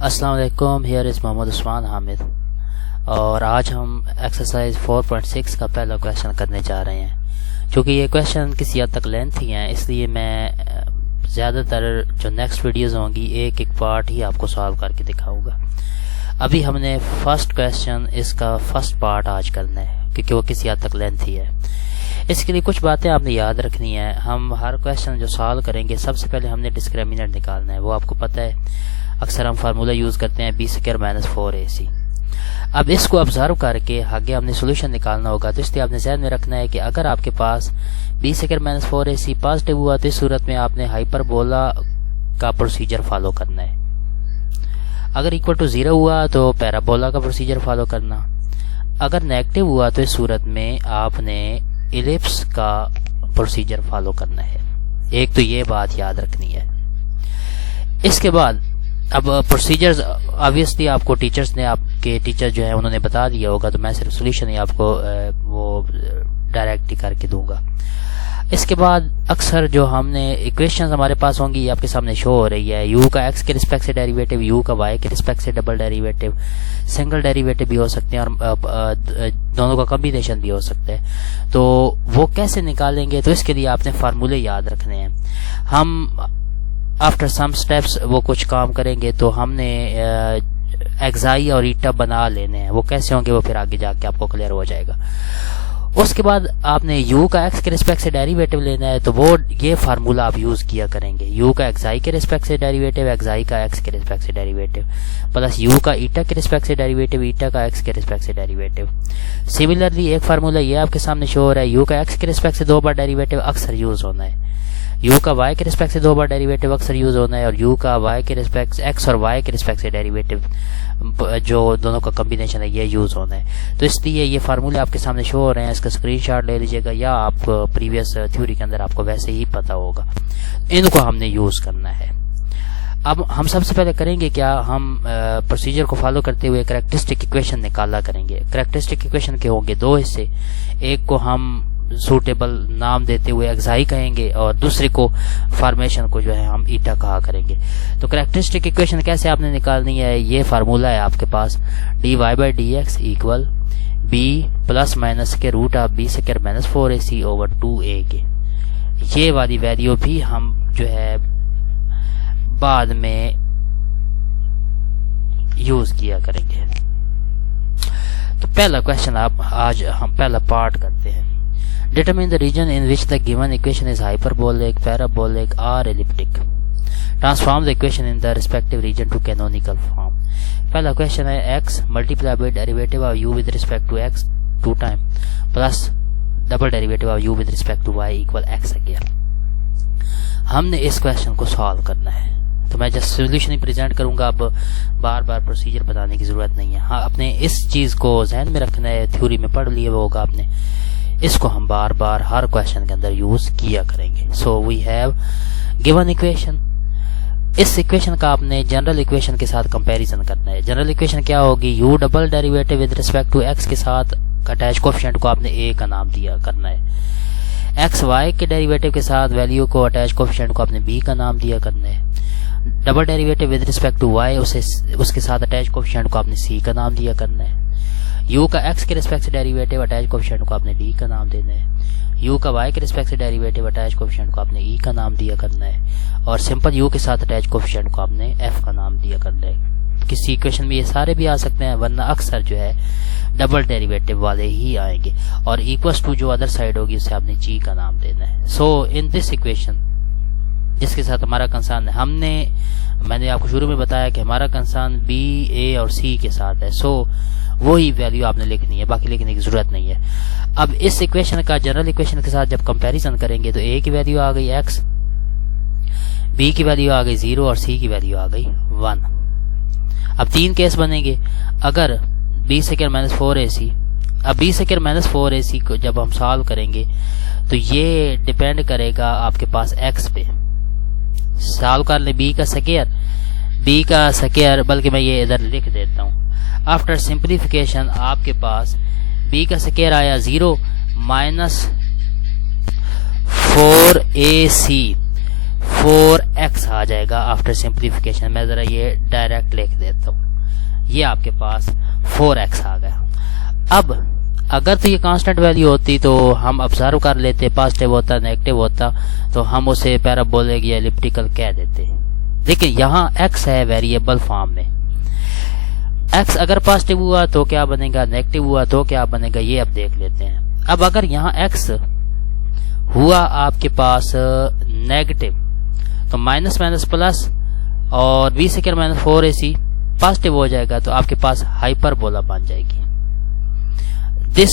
अस्सलाम वालेकुम, here is Mohammad Usman Hamid और आज हम एक्सरसाइज 4.6 का पहला क्वेश्चन करने जा रहे हैं। क्योंकि ये क्वेश्चन किसी हद तक लेंथी हैं, इसलिए मैं ज़्यादातर जो नेक्स्ट वीडियोज़ होंगी एक एक पार्ट ही आपको सॉल्व करके दिखाऊंगा। अभी हमने फर्स्ट क्वेश्चन इसका फर्स्ट पार्ट आज करना है क्योंकि वो किसी हद तक लेंथी है। इसके लिए कुछ बातें आपने याद रखनी है। हम हर क्वेश्चन जो सॉल्व करेंगे सबसे पहले हमने डिस्क्रिमिनेंट निकालना है। वो आपको पता है, अक्सर हम फार्मूला यूज़ करते हैं b² - 4ac। अब इसको ऑब्जर्व करके आगे हमने सोल्यूशन निकालना होगा, तो इसलिए आपने ध्यान में रखना है कि अगर आपके पास b² - 4ac पॉजिटिव हुआ तो इस सूरत में आपने हाइपरबोला का प्रोसीजर फॉलो करना है। अगर इक्वल टू 0 हुआ तो पैराबोला का प्रोसीजर फॉलो करना। अगर नेगेटिव हुआ तो इस सूरत में आपने इलिप्स का प्रोसीजर फॉलो करना है। एक तो ये बात याद रखनी है। इसके बाद अब प्रोसीजर्स ऑब्वियसली आपको टीचर्स ने, आपके टीचर जो है उन्होंने बता दिया होगा, तो मैं सिर्फ सोल्यूशन ही आपको वो डायरेक्ट ही करके दूंगा। इसके बाद अक्सर जो हमने इक्वेशंस हमारे पास होंगी, ये आपके सामने शो हो रही है। u का x के रिस्पेक्ट से डेरिवेटिव, u का y के रिस्पेक्ट से डबल डेरिवेटिव, सिंगल डेरिवेटिव भी हो सकते हैं और दोनों का कॉम्बिनेशन भी हो सकता है। तो वो कैसे निकालेंगे, तो इसके लिए आपने फार्मूले याद रखने हैं। हम आफ्टर सम स्टेप्स वो कुछ काम करेंगे, तो हमने एक्साई और ईटा बना लेने हैं। वो कैसे होंगे वो फिर आगे जाके आपको क्लियर हो जाएगा। उसके बाद आपने u का x के रिस्पेक्ट से डेरिवेटिव लेना है, तो वो ये फार्मूला आप यूज किया करेंगे। u का एक्साई के रिस्पेक्ट से डेरिवेटिव, एक्साई का x के रिस्पेक्ट से डेरिवेटिव, प्लस u का ईटा के रिस्पेक्ट से डेरिवेटिव, ईटा का x के रिस्पेक्ट से डेरिवेटिव। सिमिलरली एक फार्मूला ये आपके सामने शो हो रहा है, u का x के रिस्पेक्ट से 2 बार डेरिवेटिव अक्सर यूज होना है, u का y के रिस्पेक्ट से 2 बार डेरिवेटिव अक्सर यूज होना है, और u का y के रिस्पेक्ट x और y के रिस्पेक्ट से डेरिवेटिव जो दोनों का कॉम्बिनेशन है ये यूज होना है। तो इसलिए ये फार्मूले आपके सामने शो हो रहे हैं, इसका स्क्रीनशॉट ले लीजिएगा, या आप प्रीवियस थ्योरी के अंदर आपको वैसे ही पता होगा। इनको हमने यूज करना है। अब हम सबसे पहले करेंगे क्या, हम प्रोसीजर को फॉलो करते हुए कैरेक्टरिस्टिक इक्वेशन निकाला करेंगे। कैरेक्टरिस्टिक इक्वेशन के होंगे 2 हिस्से, एक को हम सूटेबल नाम देते हुए एक्साई कहेंगे और दूसरे को फॉर्मेशन को जो है हम ईटा कहा करेंगे। तो कैरेक्टरिस्टिक इक्वेशन कैसे आपने निकालनी है, ये फार्मूला है आपके पास, dy/dx equal b plus minus के root of b² - 4ac over 2a। ये वाली वैल्यू भी हम जो है बाद में यूज किया करेंगे। तो पहला क्वेश्चन आप आज हम पहला पार्ट करते हैं। Determine the region in which the given equation is hyperbolic, parabolic or elliptic. Transform the equation in the respective region to canonical form. पहला क्वेश्चन है x multiplied by derivative of u with respect to x 2 times plus double derivative of u with respect to y equal x again. हमने इस question को solve करना है, तो मैं just solution ही present करूंगा। अब बार बार प्रोसीजर बताने की जरूरत नहीं है। हाँ, अपने इस चीज को जहन में रखना है, थ्योरी में पढ़ लिया होगा आपने, इसको हम बार बार हर क्वेश्चन के अंदर यूज किया करेंगे। So we have given equation. इस इक्वेशन का आपने जनरल इक्वेशन के साथ कंपैरिजन करना है। जनरल इक्वेशन क्या होगी, u double derivative with respect to x के साथ अटैच कोएफिशिएंट को आपने a का नाम दिया करना है। x y के डेरिवेटिव के साथ वैल्यू को अटैच कोएफिशिएंट को आपने b का नाम दिया करना है। Double derivative with respect to y उसके साथ अटैच कोएफिशिएंट को आपने c का नाम दिया करना है। u का x के रिस्पेक्ट से डेरिवेटिव अटैच कोएफिशिएंट को आपने d का नाम देना है। u का y के रिस्पेक्ट से डेरिवेटिव अटैच कोएफिशिएंट को आपने e का नाम दिया करना है, और सिंपल u के साथ अटैच कोएफिशिएंट को आपने f का नाम दिया करना है। किसी इक्वेशन में ये सारे भी आ सकते हैं, वरना अक्सर जो है डबल डेरिवेटिव वाले ही आएंगे, और इक्वल्स टू जो अदर साइड होगी उसे आपने g का नाम देना है। सो इन दिस इक्वेशन जिसके साथ हमारा कंसर्न है, मैंने आपको शुरू में बताया कि हमारा कंसर्न b, a और c के साथ है। सो वही वैल्यू आपने लिखनी है, बाकी लिखने की जरूरत नहीं है। अब इस इक्वेशन का जनरल इक्वेशन के साथ जब कंपैरिजन करेंगे तो a की वैल्यू आ गई x, b की वैल्यू आ गई 0 और c की वैल्यू आ गई 1। अब 3 केस बनेंगे। अगर b² - 4ac, अब b² - 4ac को जब हम सॉल्व करेंगे तो ये डिपेंड करेगा आपके पास x पे। सॉल्व कर ले b का स्क्वायर, बल्कि मैं ये इधर लिख देता हूँ। आफ्टर सिंप्लीफिकेशन आपके पास b का स्क्वायर आया 0 - 4ac 4x आ जाएगा आफ्टर सिंप्लीफिकेशन। मैं ज़रा ये डायरेक्ट लिख देता हूँ, ये आपके पास 4x आ गया। अब अगर तो ये कांस्टेंट वैल्यू होती तो हम ऑब्जर्व कर लेते, पॉजिटिव होता नेगेटिव होता तो हम उसे पैराबोलिक या एलिप्टिकल कह देते, लेकिन यहाँ x है वेरिएबल फॉर्म में। x अगर पॉजिटिव हुआ तो क्या बनेगा, नेगेटिव हुआ तो क्या बनेगा, ये अब देख लेते हैं। अब अगर यहाँ x हुआ आपके पास नेगेटिव तो माइनस माइनस प्लस और b square minus 4ac positive हो जाएगा तो आपके पास हाइपरबोला बन जाएगी। This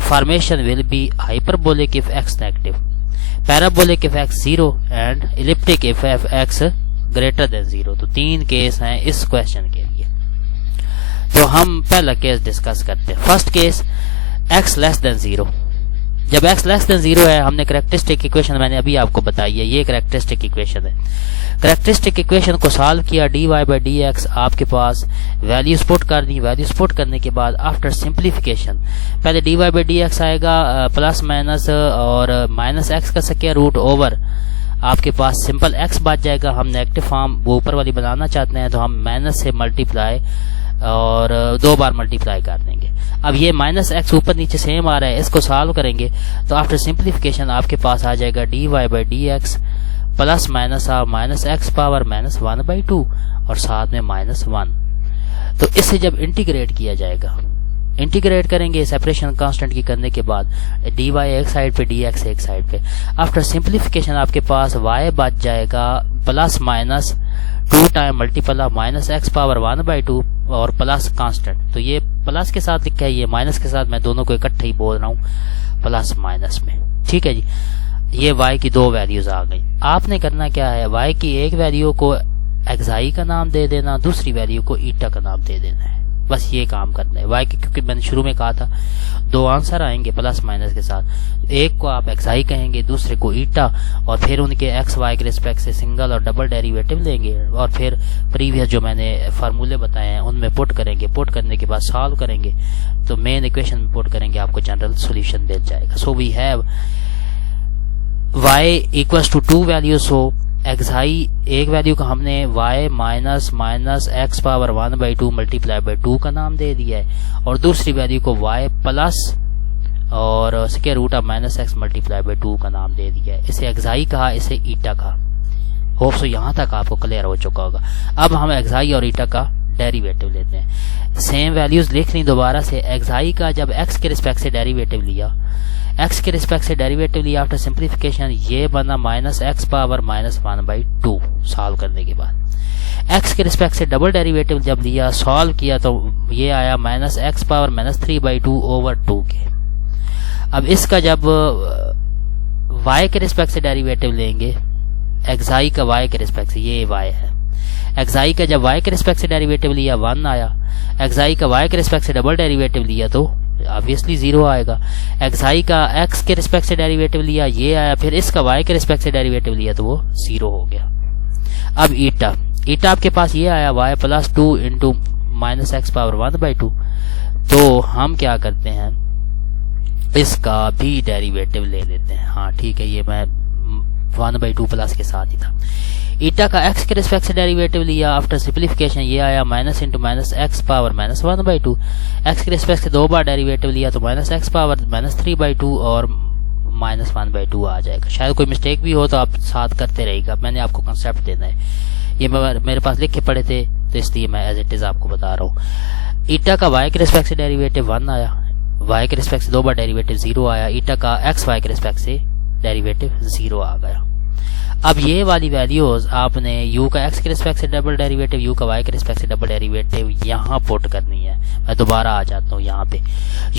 formation will be hyperbolic if x negative, parabolic if x 0 and elliptic if x greater than 0। तो 3 केस हैं इस क्वेश्चन के लिए। तो हम पहला केस डिस्कस करते हैं। First case x less than 0। जब x लेस देन 0 है, हमने कैरेक्टरिस्टिक इक्वेशन मैंने अभी आपको बताई है, ये कैरेक्टरिस्टिक इक्वेशन है। कैरेक्टरिस्टिक इक्वेशन को सॉल्व किया, dy बाई डी एक्स आपके पास वैल्यूज पुट कर दी। वैल्यूज पुट करने के बाद आफ्टर सिंप्लीफिकेशन पहले dy बाई डी एक्स आएगा प्लस माइनस और माइनस एक्स का स्क्वायर रूट ओवर आपके पास सिंपल x बच जाएगा। हम नेगेटिव फॉर्म वो ऊपर वाली बनाना चाहते हैं तो हम माइनस से मल्टीप्लाई और 2 बार मल्टीप्लाई कर देंगे। अब ये माइनस एक्स ऊपर नीचे सेम आ रहा है, इसको सॉल्व करेंगे तो आफ्टर सिंप्लीफिकेशन आपके पास आ जाएगा dy by d x plus minus of minus x power minus 1/2 और साथ में माइनस 1। तो इससे जब इंटीग्रेट किया जाएगा, इंटीग्रेट करेंगे सेपरेशन कांस्टेंट की करने के बाद dy एक साइड पे dx एक साइड पे, आफ्टर सिंप्लीफिकेशन आपके पास y बच जाएगा plus minus 2 time multiple of minus x power 1/2 और प्लस कांस्टेंट। तो ये प्लस के साथ लिखा है, ये माइनस के साथ, मैं दोनों को इकट्ठे ही बोल रहा हूँ प्लस माइनस में। ठीक है जी, ये y की 2 वैल्यूज आ गई। आपने करना क्या है, y की एक वैल्यू को xi का नाम दे देना, दूसरी वैल्यू को ईटा का नाम दे देना है, बस ये काम करना है। y की, क्योंकि मैंने शुरू में कहा था 2 आंसर आएंगे प्लस माइनस के साथ, एक को आप xi कहेंगे, दूसरे को ईटा, और फिर उनके x y के रिस्पेक्ट से सिंगल और डबल डेरिवेटिव लेंगे और फिर प्रीवियस जो मैंने फार्मूले बताए हैं उनमें पुट करेंगे। पुट करने के बाद सॉल्व करेंगे तो मेन इक्वेशन में पुट करेंगे, आपको जनरल सोल्यूशन मिल जाएगा। So we have y equals to 2 values. So xi एक वैल्यू का हमने y minus minus x power 1/2 multiply by 2 का नाम दे दिया है और दूसरी वैल्यू को y प्लस और square root of minus x multiply by 2 का नाम दे दिया है। इसे xi कहा, इसे ईटा कहा। होप सो यहाँ तक आपको क्लियर हो चुका होगा। अब हम xi और ईटा का डेरिवेटिव लेते हैं। सेम वैल्यूज लिख ली दोबारा से। xi का जब x के रिस्पेक्ट से डेरिवेटिव लिया, x के रिस्पेक्ट से डेरिवेटिव लिया आफ्टर सिंप्लीफिकेशन, ये बना minus x power minus 1/2 solve करने के बाद। x के रिस्पेक्ट से डबल डेरिवेटिव जब लिया, सॉल्व किया तो ये आया minus x power minus 3/2 over 2 के। अब इसका जब y के रिस्पेक्ट से डेरिवेटिव लेंगे, xi का y के रिस्पेक्ट से, ये y है, xi का जब y के रिस्पेक्ट से डेरिवेटिव लिया 1 आया, xi का y के रिस्पेक्ट से डबल डेरिवेटिव लिया तो ऑब्वियसली 0 आएगा। xi का x के रिस्पेक्ट से डेरिवेटिव लिया, ये आया, फिर इसका y के रिस्पेक्ट से डेरिवेटिव लिया तो वो 0 हो गया। अब ईटा आपके पास ये आया y plus 2 into minus x power 1/2। तो हम क्या करते हैं, इसका भी डेरिवेटिव ले लेते हैं। हाँ ठीक है, ये मैं 1/2 प्लस के साथ ही था। ईटा का x के रिस्पेक्ट से डेरिवेटिव लिया, आफ्टर सिंप्लीफिकेशन ये आया minus into minus x power minus 1/2। x के रिस्पेक्ट से 2 बार डेरिवेटिव लिया तो माइनस एक्स पावर माइनस 3/2 और माइनस 1/2 आ जाएगा। शायद कोई मिस्टेक भी हो तो आप साथ करते रहेगा, मैंने आपको कंसेप्ट देना है। ये मेरे पास लिख के पड़े थे तो इसलिए मैं एज इट इज आपको बता रहा हूँ। ईटा का y के रिस्पेक्ट से डेरिवेटिव 1 आया, y के रिस्पेक्ट से 2 बार डेरिवेटिव 0 आया, ईटा का x y के रिस्पेक्ट से डेरिवेटिव 0 आ गया। अब ये वाली वैल्यूज आपने u का x के रिस्पेक्ट से डबल डेरिवेटिव, u का y के रिस्पेक्ट से डबल डेरिवेटिव यहाँ पुट करनी है। मैं दोबारा आ जाता हूँ यहाँ पे।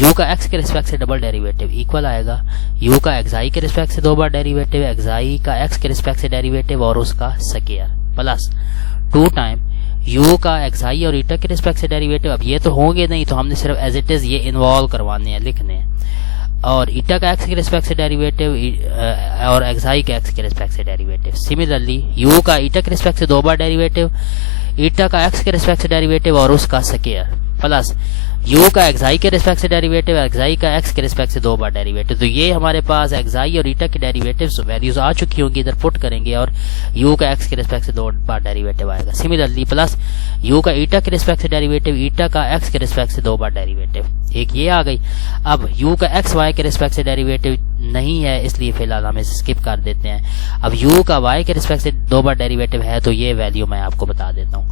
u का x के रिस्पेक्ट से डबल डेरिवेटिव इक्वल आएगा u का xi के रिस्पेक्ट से 2 बार डेरिवेटिव, xi का x के रिस्पेक्ट से डेरिवेटिव और उसका स्क्वायर प्लस 2 टाइम u का xi और ईटा के रिस्पेक्ट से डेरिवेटिव। अब ये तो होंगे नहीं तो हमने सिर्फ एज इट इज ये इन्वॉल्व करवाने हैं, लिखने हैं। और ईटा का x के रिस्पेक्ट से डेरिवेटिव और xi के x के रिस्पेक्ट से डेरिवेटिव। सिमिलरली u का ईटा के रिस्पेक्ट से 2 बार डेरिवेटिव, ईटा का x के रिस्पेक्ट से डेरिवेटिव और उसका स्क्वायर प्लस u का xi के रिस्पेक्ट से डेरिवेटिव, xi का x के रिस्पेक्ट से 2 बार डेरिवेटिव। तो ये हमारे पास xi और ईटा की डेरिवेटिव्स वैल्यूज आ चुकी होंगी, इधर पुट करेंगे और u का x के रिस्पेक्ट से 2 बार डेरिवेटिव आएगा। सिमिलरली प्लस u का ईटा के रिस्पेक्ट से डेरिवेटिव, ईटा का x के रिस्पेक्ट से 2 बार डेरिवेटिव, एक ये आ गई। अब u का x y के रिस्पेक्ट से डेरिवेटिव नहीं है, इसलिए फिलहाल हम इसे स्किप कर देते हैं। अब u का y के रिस्पेक्ट से 2 बार डेरिवेटिव है, तो ये वैल्यू मैं आपको बता देता हूँ।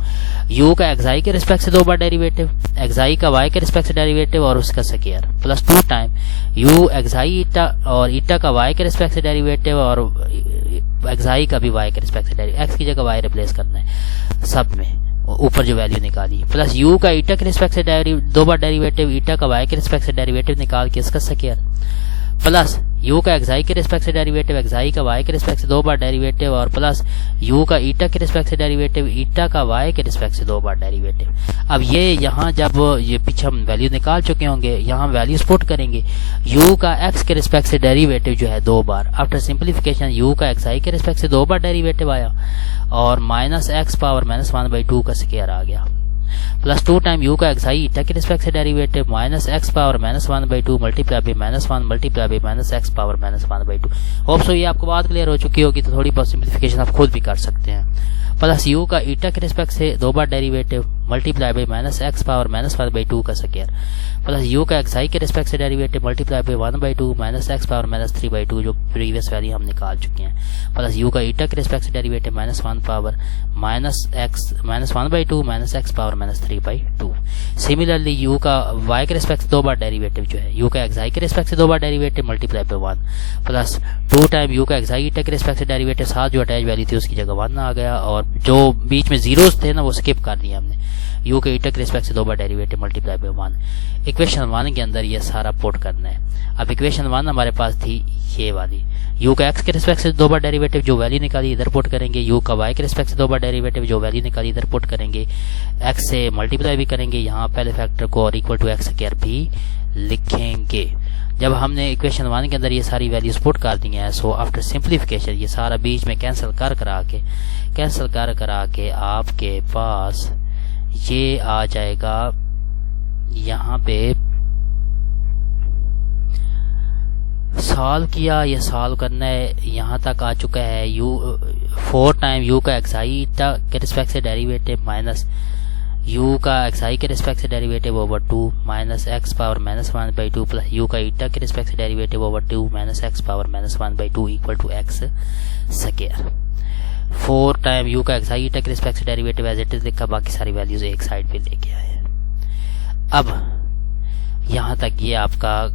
u का xi के रिस्पेक्ट से 2 बार डेरिवेटिव, xi का y के रिस्पेक्ट से डेरिवेटिव और उसका square plus 2 time u xi ईटा और ईटा का y के रिस्पेक्ट से डेरिवेटिव और xi का भी y के रिस्पेक्ट से डेरिवेटिव, x की जगह y रिप्लेस करना है सब में, ऊपर जो वैल्यू निकाली, प्लस u का ईटा के रिस्पेक्ट से 2 बार डेरिवेटिव, ईटा का y के रिस्पेक्ट से डेरिवेटिव निकाल के इसका स्क्वायर, प्लस u का xi के रिस्पेक्ट से डेरिवेटिव, xi का y के रिस्पेक्ट से 2 बार डेरिवेटिव और प्लस u का ईटा के रिस्पेक्ट से डेरिवेटिव, ईटा का y के रिस्पेक्ट से 2 बार डेरिवेटिव। अब ये यहाँ जब ये पीछे हम वैल्यू निकाल चुके होंगे, यहाँ वैल्यूज पुट करेंगे। u का x के रिस्पेक्ट से डेरिवेटिव जो है 2 बार, आफ्टर सिंप्लीफिकेशन u का xi के रिस्पेक्ट से 2 बार डेरिवेटिव आया और माइनस x पावर -1/2 का स्क्वायर आ गया, प्लस 2 टाइम u का xi ईटा के रिस्पेक्ट से derivative minus x power -1/2 multiply by -1 multiply by minus x power -1/2। Hope so ये आपको बात क्लियर हो चुकी होगी, तो थोड़ी बहुत सिंप्लीफिकेशन आप खुद भी कर सकते हैं। प्लस u का ईटा के रिस्पेक्ट से 2 बार derivative multiply by minus x power -1/2 का स्क्वायर, प्लस u का xi के रिस्पेक्ट से derivative multiply by 1/2 minus x power -3/2 जो प्रीवियस वैल्यू हम निकाल चुके हैं, प्लस u का ईटा के रिस्पेक्ट से derivative -1 power -1/2 minus x power -3/2। Similarly u का y के रिस्पेक्ट से 2 बार डेरिवेटिव जो है u का xi के रिस्पेक्ट से 2 बार derivative multiply by 1 plus 2 time u का xi ईटा के रिस्पेक्ट से डेरिवेटिव, साथ जो अटैच वैल्यू थी उसकी जगह 1 आ गया और जो बीच में जीरोस थे ना वो स्किप कर दिया हमने। u के ईटा के रिस्पेक्ट से 2 बार डेरिवेटिव मल्टीप्लाई बाय 1। इक्वेशन 1 के अंदर ये सारा पुट करना है। अब इक्वेशन 1 हमारे पास थी ये वाली, u का x के रिस्पेक्ट से 2 बार डेरिवेटिव जो वैल्यू निकाली इधर पुट करेंगे, u का y के रिस्पेक्ट से 2 बार डेरिवेटिव जो वैल्यू निकाली इधर पुट करेंगे, x से मल्टीप्लाई भी करेंगे यहाँ पहले फैक्टर को और इक्वल टू x स्क्वायर भी लिखेंगे। जब हमने इक्वेशन 1 के अंदर ये सारी वैल्यूज पुट कर दी हैं, सो आफ्टर सिंप्लीफिकेशन ये सारा बीच में कैंसिल करा के आपके पास ये आ जाएगा, यहाँ पे सॉल्व किया, ये सॉल्व करना है, यहाँ तक आ चुका है। 4 टाइम u का xi ईटा के रिस्पेक्ट से डेरिवेटिव माइनस u का xi के रिस्पेक्ट से derivative over 2 minus x power -1/2 plus u का ईटा के रिस्पेक्ट से derivative over 2 minus x power -1/2 equal to x square. 4 time u का xi ईटा के रिस्पेक्ट से डेरिवेटिव एज इट इज लिखा, बाकी सारी वैल्यूज एक साइड पे लेके आए। अब यहाँ तक ये आपका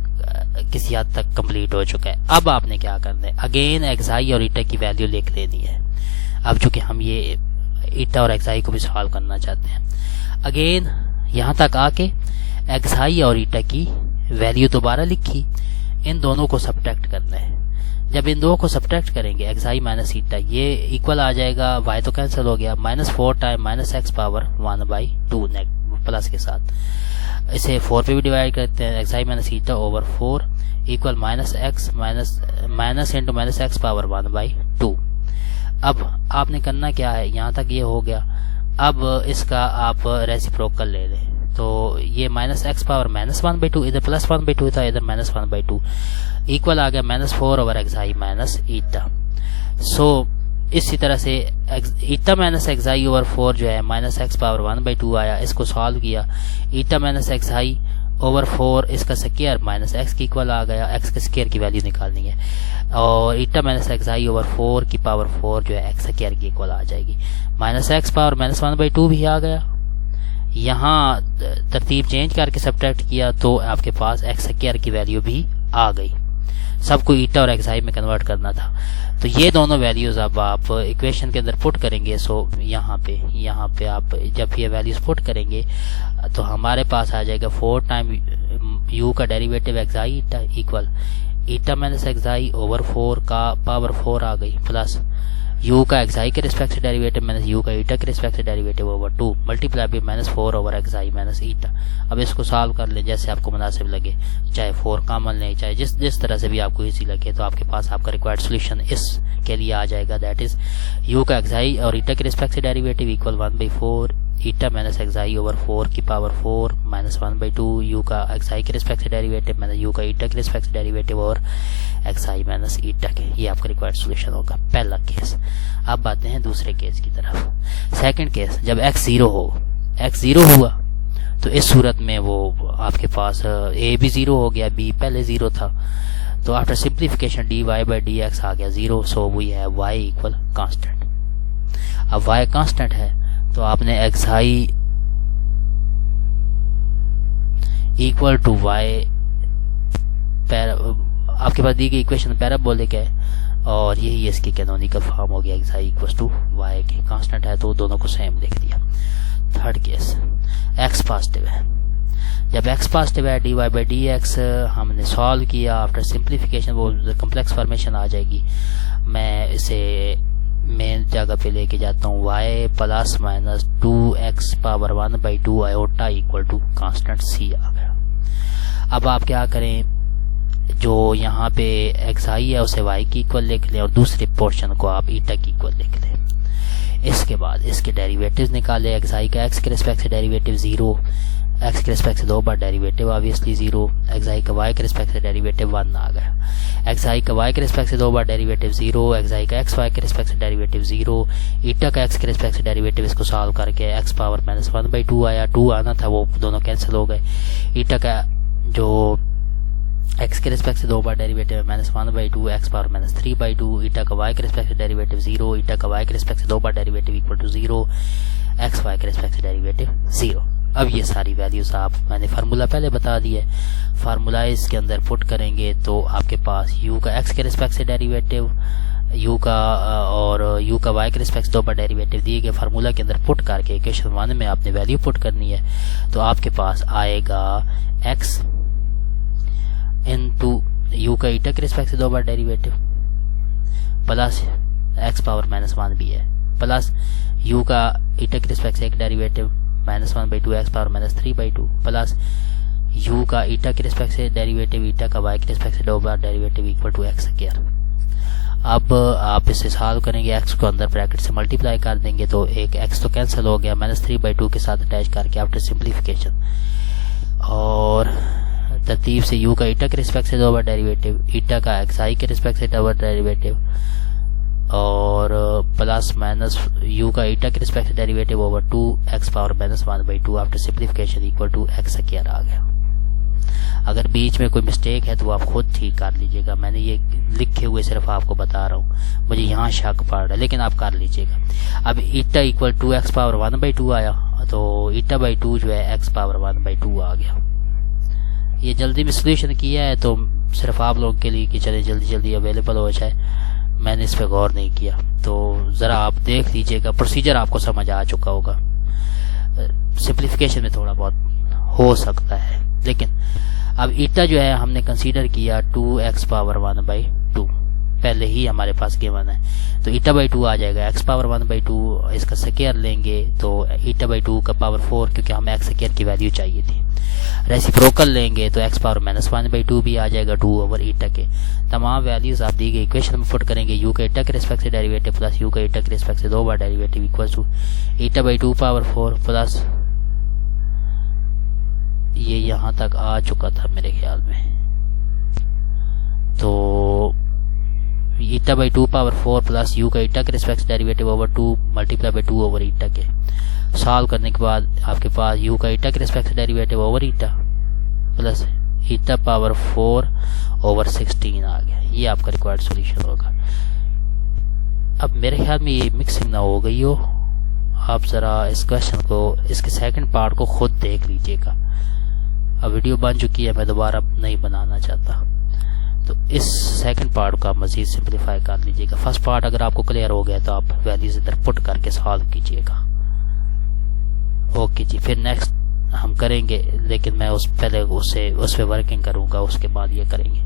किसी हद तक कंप्लीट हो चुका है। अब आपने क्या करना है, अगेन xi और ईटा की वैल्यू लिख लेनी है। अब चूंकि हम ये ईटा और xi को भी सॉल्व करना चाहते हैं, अगेन यहाँ तक आके xi और ईटा की वैल्यू दोबारा लिखी, इन दोनों को सब्ट्रैक्ट करना है। जब इन दो को सब्ट्रैक्ट करेंगे xi माइनस ईटा, ये इक्वल आ जाएगा, y तो कैंसिल हो गया, -4 टाइम -x पावर 1/2 प्लस के साथ, इसे 4 पे भी डिवाइड करते हैं, xi minus eta over 4 equal -x minus into -x power 1/2। अब आपने करना क्या है, यहाँ तक ये हो गया। अब इसका आप रेसिप्रोकल ले लें, तो ये -x पावर -1/2, इधर +1/2 था, इधर -1/2 इक्वल आ गया -4 ओवर xi माइनस ईटा। सो इसी तरह से ईटा माइनस xi ओवर 4 जो है -x पावर 1/2 आया, इसको सॉल्व किया, ईटा माइनस xi ओवर 4 इसका स्क्वायर -x की इक्वल आ गया, x के स्क्वायर की वैल्यू निकालनी है और ईटा माइनस xi ओवर 4 की पावर 4 जो है x स्क्वायर की इक्वल आ जाएगी। -x पावर -1/2 भी आ गया, यहाँ तरतीब चेंज करके सब्ट्रैक्ट किया तो आपके पास x स्क्वायर की वैल्यू भी आ गई। सबको ईटा और xi में कन्वर्ट करना था, तो ये दोनों वैल्यूज अब आप इक्वेशन के अंदर पुट करेंगे। सो यहाँ पे आप जब ये वैल्यूज पुट करेंगे तो हमारे पास आ जाएगा 4 टाइम u का derivative xi eta equal eta minus xi over 4 का पावर 4 आ गई, प्लस u का xi के रिस्पेक्ट से डेरिवेटिव माइनस u का ईटा के रिस्पेक्ट से derivative over 2 multiply by -4 over xi minus eta. अब इसको सॉल्व कर लें जैसे आपको मुनासिब लगे, चाहे 4 कॉमन लें, चाहे जिस तरह से भी आपको इजी लगे, तो आपके पास आपका रिक्वायर्ड सोल्यूशन इस के लिए आ जाएगा, दैट इज u का xi और ईटा के रिस्पेक्ट से derivative equal 1/4 eta minus x आई ओवर 4 की पावर 4 माइनस 1/2 यू का एक्स आई के रिस्पेक्ट से डेरिवेटिव माइनस यू का ईटा के रिस्पेक्ट से डेरिवेटिव और एक्स आई माइनस ईटा के। ये आपका रिक्वायर्ड सोल्यूशन होगा पहला केस। अब आते हैं दूसरे केस की तरफ। सेकंड केस, जब एक्स 0 हो, एक्स 0 हुआ तो इस सूरत में वो आपके पास ए भी 0 हो गया, बी पहले 0 था, तो after simplification d y by d x आ गया 0। सो वो है वाई इक्वल कांस्टेंट। अब वाई कांस्टेंट है तो आपने x i equal to y, आपके पास दी गई इक्वेशन पैराबोलिक है और यही इसकी कैनोनिकल फॉर्म हो गया, x i equal to y की कांस्टेंट है तो दोनों को सेम लिख दिया। थर्ड केस, एक्स पॉजिटिव है। जब एक्स पॉजिटिव है d y by d x हमने सॉल्व किया, आफ्टर सिंप्लीफिकेशन वो कम्प्लेक्स फॉर्मेशन आ जाएगी। मैं इसे मेन जगह पे लेके जाता हूँ, y plus minus 2x power 1/2 iota equal to constant c आ गया। अब आप क्या करें, जो यहाँ पे एक्स आई है उसे y की इक्वल लिख लें और दूसरे पोर्शन को आप ईटा की इक्वल लिख लें। इसके बाद इसके डेरिवेटिव्स निकाले, एक्स आई का एक्स के रिस्पेक्ट से डेरिवेटिव 0, एक्स के रिस्पेक्ट से 2 बार डेरिवेटिव ऑब्वियसली 0, एक्स आई का वाई के रिस्पेक्ट से डेरिवेटिव 1 आ गया। एक्स आई का वाई के रिस्पेक्ट से 2 बार डेरिवेटिव 0, एक्स आई का एक्स वाई के रिस्पेक्ट से डेरिवेटिव 0, ईटा का एक्स के रिस्पेक्ट से डेरिवेटिव, इसको सॉल्व करके एक्स पावर माइनस 1/2 आया, 2 आना था वो दोनों कैंसिल हो गए। ईटा का जो एक्स के रिस्पेक्ट से 2 बार डेरिवेटिव है माइनस 1/2 एक्स पावर माइनस 3/2, ईटा का वाई के रिस्पेक्ट से डेरिवेटिव 0, ईटा का वाई के रिस्पेक्ट से 2 बार derivative equal to 0, x y के रिस्पेक्ट से डेरिवेटिव 0। अब ये सारी वैल्यूज मैंने फार्मूला पहले बता दी है, फार्मूला इसके अंदर पुट करेंगे तो आपके पास u का x के रिस्पेक्ट से डेरिवेटिव, u का और u का y के रिस्पेक्ट से 2 बार डेरिवेटिव दिए गए फार्मूला के अंदर पुट करके इक्वेशन 1 में आपने वैल्यू पुट करनी है। तो आपके पास आएगा x इनटू u का ईटा के रिस्पेक्ट से 2 बार derivative plus x power minus 1 भी है, प्लस u का ईटा के रिस्पेक्ट से एक derivative minus 1/2 x power minus 3/2 plus u का ईटा के रिस्पेक्ट से डेरिवेटिव, ईटा का y के रिस्पेक्ट से 2 बार derivative equal to x square. अब आप इसे सॉल्व करेंगे, x को अंदर ब्रैकेट से मल्टीप्लाई कर देंगे तो एक x तो कैंसिल हो गया, माइनस 3/2 के साथ अटैच करके आफ्टर सिंप्लीफिकेशन, और तरतीब से u का ईटा के रिस्पेक्ट से 2 बार डेरिवेटिव, ईटा का एक्स आई के रिस्पेक्ट से 2 बार डेरिवेटिव और प्लस माइनस u का ईटा के रिस्पेक्ट से derivative over 2 x power minus 1/2 after simplification equal to x square आ गया। अगर बीच में कोई मिस्टेक है तो आप खुद ठीक कर लीजिएगा, मैंने ये लिखे हुए सिर्फ आपको बता रहा हूँ, मुझे यहाँ शक पड़ रहा है लेकिन आप कर लीजिएगा। अब ईटा इक्वल टू एक्स पावर 1/2 आया तो ईटा बाई 2 जो है एक्स पावर 1/2 आ गया। ये जल्दी में सोल्यूशन किया है तो सिर्फ आप लोगों के लिए कि चले जल्दी जल्दी अवेलेबल हो जाए, मैंने इस पर गौर नहीं किया, तो ज़रा आप देख लीजिएगा, प्रोसीजर आपको समझ आ चुका होगा। सिंप्लीफिकेशन में थोड़ा बहुत हो सकता है, लेकिन अब ईटा जो है हमने कंसीडर किया 2x पावर 1/2, पहले ही हमारे पास गिवन है, तो ईटा बाई 2 आ जाएगा, x पावर 1/2 इसका स्क्वायर लेंगे तो ईटा बाई 2 का पावर 4, क्योंकि हमें x स्क्वायर की वैल्यू चाहिए थी। रेसिप्रोकल लेंगे तो x पावर माइनस 1/2 भी आ जाएगा 2 ओवर ईटा के। तमाम वैल्यूज आप दी गई इक्वेशन में पुट करेंगे, u का ईटा के रिस्पेक्ट से डेरिवेटिव प्लस u का ईटा के रिस्पेक्ट से 2 बार derivative equal to eta by 2 power 4 plus ये यहाँ तक आ चुका था मेरे ख्याल में, तो eta by 2 power 4 plus u का ईटा के रिस्पेक्ट से derivative over 2 multiply by 2 over eta के। सॉल्व करने के बाद आपके पास u का ईटा के रिस्पेक्ट से डेरिवेटिव ओवर ईटा प्लस ईटा पावर 4 ओवर 16 आ गया। ये आपका रिक्वायर्ड सॉल्यूशन होगा। अब मेरे ख्याल में ये मिक्सिंग ना हो गई हो, आप ज़रा इस क्वेश्चन को, इसके सेकंड पार्ट को खुद देख लीजिएगा। अब वीडियो बन चुकी है, मैं दोबारा नहीं बनाना चाहता, तो इस सेकंड पार्ट का मज़ीद सिंप्लीफाई कर लीजिएगा। फर्स्ट पार्ट अगर आपको क्लियर हो गया तो आप वैल्यूज इधर पुट करके सॉल्व कीजिएगा। ओके जी, फिर नेक्स्ट हम करेंगे, लेकिन मैं उस पर वर्किंग करूँगा, उसके बाद ये करेंगे।